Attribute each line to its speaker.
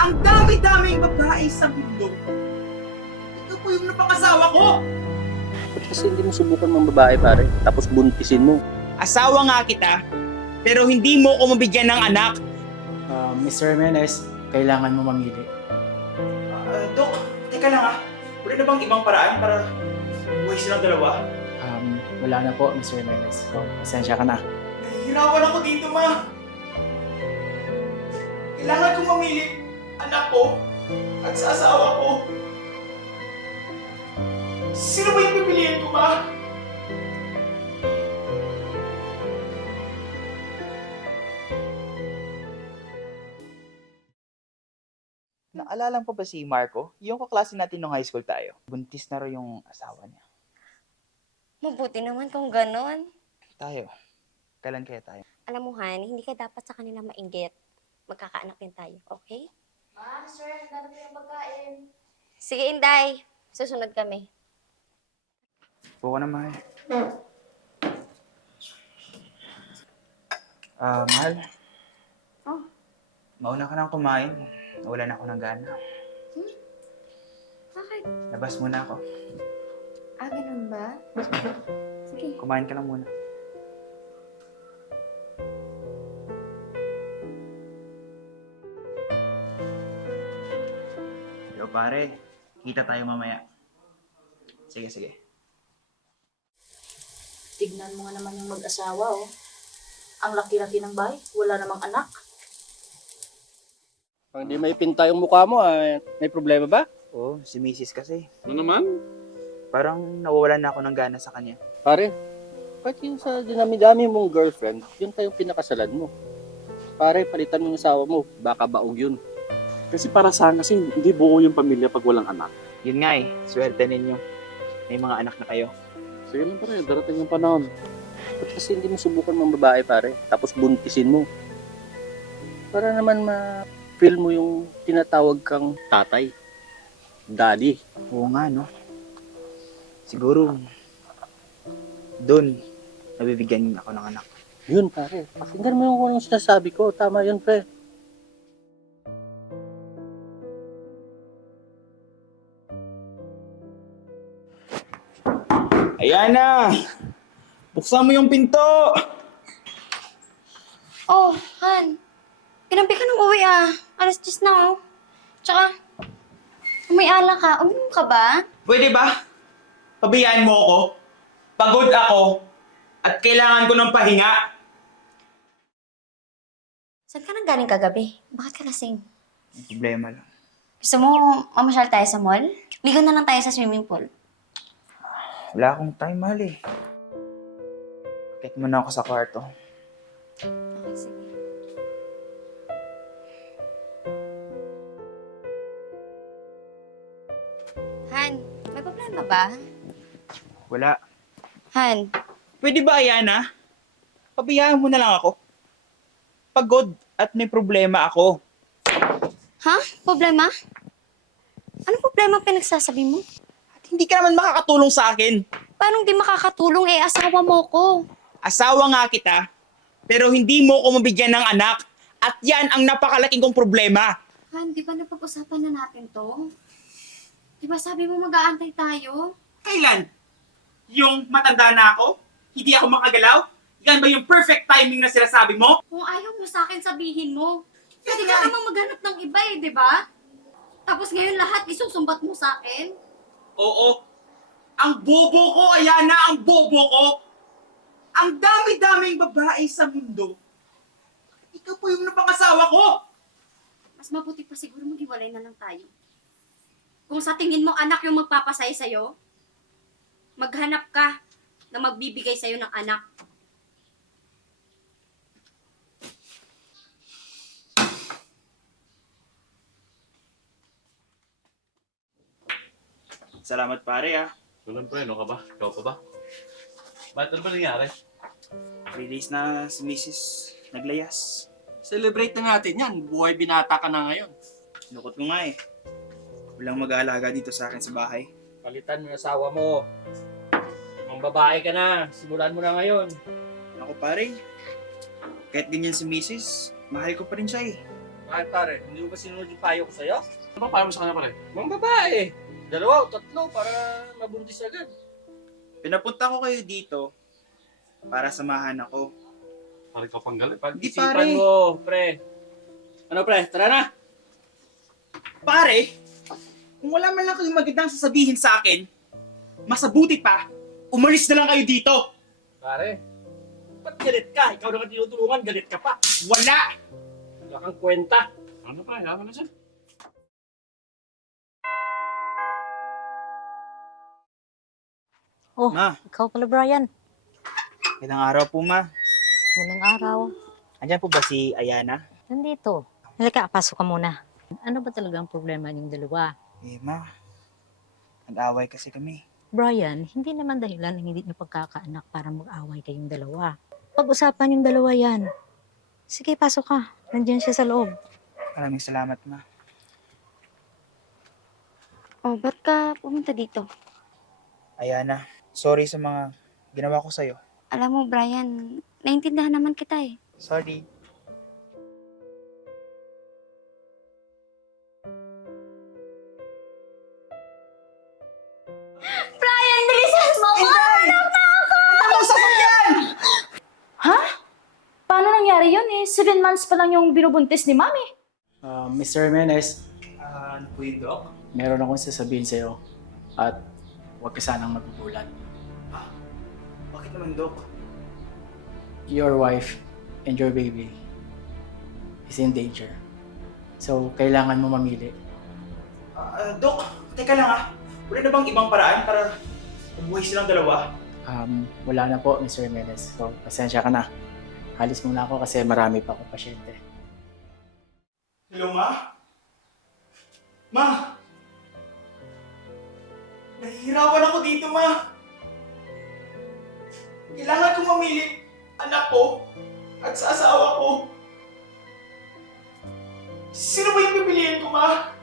Speaker 1: Ang dami-daming babae sa mundo. Ikaw po yung napangasawa ko.
Speaker 2: Ba't kasi hindi mo subukan mga babae, pare? Tapos buntisin mo.
Speaker 1: Asawa nga kita, pero hindi mo ko mabigyan ng anak.
Speaker 3: Mr. Jimenez, kailangan mo mamili.
Speaker 1: Dok, teka lang ah. Wala na bang ibang paraan para buhay silang dalawa?
Speaker 3: Wala na po, Mr. Jimenez. Pasensya ka na.
Speaker 1: Nahihirapan ako dito, ma. Kailangan kong mamili anak ko at sa asawa ko. Sino ba yung pipiliin ko, ma? Naalala mo pa ba si Marco? Yung kaklase natin nung high school tayo. Buntis na raw yung asawa niya.
Speaker 4: Mabuti naman kung ganon.
Speaker 1: Tayo. Kailan kaya tayo?
Speaker 4: Alam mo, Han, hindi ka dapat sa kanila mainggit. Magkakaanak din tayo, okay?
Speaker 5: Sir, dami ko yung pagkain.
Speaker 4: Sige, Inday. Susunod kami.
Speaker 1: Buko na, mahal. Mahal.
Speaker 5: Oh.
Speaker 1: Mauna ka nang kumain. Wala na ako ng gana.
Speaker 5: Bakit?
Speaker 1: Labas muna ako.
Speaker 5: Ganun ba? Sige.
Speaker 1: Kumain ka lang muna. Yo, pare. Kita tayo mamaya. Sige, sige.
Speaker 5: Tignan mo nga naman yung mag-asawa, oh. Ang laki-laki ng bahay, wala namang anak.
Speaker 2: Pag hindi may pinta yung mukha mo, may problema ba?
Speaker 1: Oo, si Mrs. kasi.
Speaker 6: Ano naman?
Speaker 1: Parang nawawalan na ako ng gana sa kanya.
Speaker 2: Pare, bakit yung sa dinami-dami mong girlfriend, yun tayong pinakasalan mo? Pare, palitan mo yung asawa mo, baka baog yun.
Speaker 6: Kasi para sa akin kasi hindi buo yung pamilya pag walang anak.
Speaker 1: Yun nga swerte ninyo. May mga anak na kayo.
Speaker 6: Sige lang pare, darating yung panahon.
Speaker 2: Ba't kasi hindi mo subukan mga babae, pare? Tapos buntisin mo. Para naman ma-feel mo yung tinatawag kang tatay. Daddy.
Speaker 1: Oo nga, no? Siguro, doon, nabibigyan ako ng anak.
Speaker 2: Yun, pare. Pakinggan mo yung kung anong sinasabi ko. Tama yun, pre.
Speaker 1: Ayan na! Buksan mo yung pinto!
Speaker 4: Oh, Han. Ginabi ka ng uwi, ah. Alas 10 na, oh. Tsaka, may alak ka. Uminom ka ba?
Speaker 1: Pwede ba? Pabayaan mo ako. Pagod ako. At kailangan ko ng pahinga.
Speaker 4: Saan ka nang galing kagabi? Bakit ka lasing?
Speaker 1: May problema lang.
Speaker 4: Gusto mo mamasyal tayo sa mall? Ligo na lang tayo sa swimming pool.
Speaker 1: Wala akong time, mahal eh. Akit muna ako sa kwarto.
Speaker 4: Okay, sige. Han, may problema ba?
Speaker 1: Wala.
Speaker 4: Han,
Speaker 1: Pwede ba, Ayana? Pabayaan mo na lang ako. Pagod at may problema ako.
Speaker 4: ha? Problema? Anong problema pinagsasabi mo?
Speaker 1: At hindi ka naman makakatulong sa akin.
Speaker 4: Paano di makakatulong asawa mo ko?
Speaker 1: Asawa nga kita, pero hindi mo ko mabigyan ng anak. At yan ang napakalaking kong problema.
Speaker 5: Han, di ba napag-usapan na natin to? Di ba sabi mo mag-aantay tayo?
Speaker 1: Kailan? Yung matanda na ako? Hindi ako makagalaw? Yan ba yung perfect timing na sinasabi mo?
Speaker 5: Kung ayaw mo sa akin, sabihin mo.
Speaker 1: Yan
Speaker 5: Pwede
Speaker 1: nga.
Speaker 5: ka namang maghanap ng iba di ba? Tapos ngayon lahat isusumbat mo sa akin?
Speaker 1: Oo. Ang bobo ko, Ayana, ang bobo ko. Ang dami-daming babae sa mundo. Ikaw po yung napangasawa ko.
Speaker 5: Mas mabuti pa siguro maghiwalay na lang tayo. Kung sa tingin mo anak yung magpapasaya sa'yo, maghanap ka na magbibigay sa'yo ng anak.
Speaker 1: Salamat pare ah.
Speaker 6: Walang pre, ano ka ba? Ikaw pa ba? Bakit ano ba nangyari?
Speaker 1: 3 days na si Mrs. naglayas.
Speaker 2: Celebrate na natin yan. Buhay binata ka na ngayon.
Speaker 1: Lukot ko nga eh. Walang mag-aalaga dito sa akin sa bahay.
Speaker 2: Palitan mo yung asawa mo. Ang babae ka na. Simulan mo na ngayon.
Speaker 1: Ako pare, kahit ganyan si Mrs., mahal ko pa rin siya eh.
Speaker 2: Bakit pare? Hindi mo ba sinunod yung payo ko sa'yo?
Speaker 6: Ano ba paano mo sa kanya pare?
Speaker 2: Mga babae. 2 o 3 para mabuntis agad.
Speaker 1: Pinapunta ko kayo dito para samahan ako.
Speaker 6: Pare ka pang galit. Pag
Speaker 1: Hindi
Speaker 2: Isipan
Speaker 1: pare.
Speaker 2: mo, pre. Ano pre? Tara na!
Speaker 1: Pare, kung wala man lang kayong magandang sasabihin sa akin, masabuti pa, umalis na lang kayo dito.
Speaker 2: Pare, ba't galit ka? Ikaw naman tinutulungan, galit ka pa.
Speaker 1: Wala!
Speaker 2: Wala kang kwenta.
Speaker 6: Ano pare? Ano na siya?
Speaker 7: Oh,
Speaker 1: Ma,
Speaker 7: ikaw pala, Brian.
Speaker 1: magandang araw po, ma.
Speaker 7: Ganang araw.
Speaker 1: Andyan po ba si Ayana?
Speaker 7: Nandito. Halika, pasok ka muna. Ano ba talaga ang problema niyong dalawa?
Speaker 1: Eh, ma. Nag-away kasi kami.
Speaker 7: Brian, hindi naman dahilan ng hindi niyo pagkakaanak para mag-away kayong dalawa. Pag-usapan yung dalawa yan. Sige, pasok ka. Nandiyan siya sa loob.
Speaker 1: Maraming salamat, ma.
Speaker 4: Oh, ba't ka pumunta dito?
Speaker 1: Ayana, sorry sa mga ginawa ko sa'yo.
Speaker 4: Alam mo, Brian, naintindihan naman kita eh.
Speaker 1: Sorry.
Speaker 4: Brian, bilisan mo!
Speaker 1: Inday! Ano sasakyan?
Speaker 8: Paano nangyari yun eh? 7 months pa lang yung binubuntis ni Mami.
Speaker 3: Mr. Jimenez,
Speaker 1: Ano po yun, Doc?
Speaker 3: meron akong sasabihin sa'yo at huwag ka sanang magugulat.
Speaker 1: Bakit naman, Doc?
Speaker 3: Your wife and your baby is in danger. So, kailangan mo mamili.
Speaker 1: Doc, teka lang ah. Wala na bang ibang paraan para mabuhay silang dalawa?
Speaker 3: Wala na po, Mr. Jimenez. So, pasensya ka na. Halis muna ako kasi marami pa akong pasyente.
Speaker 1: Hello, Ma? Ma! Nahihirapan ako dito, Ma. Kailangan ko mamili anak ko at sa asawa ko. Sino ba yung pipiliin ko, Ma?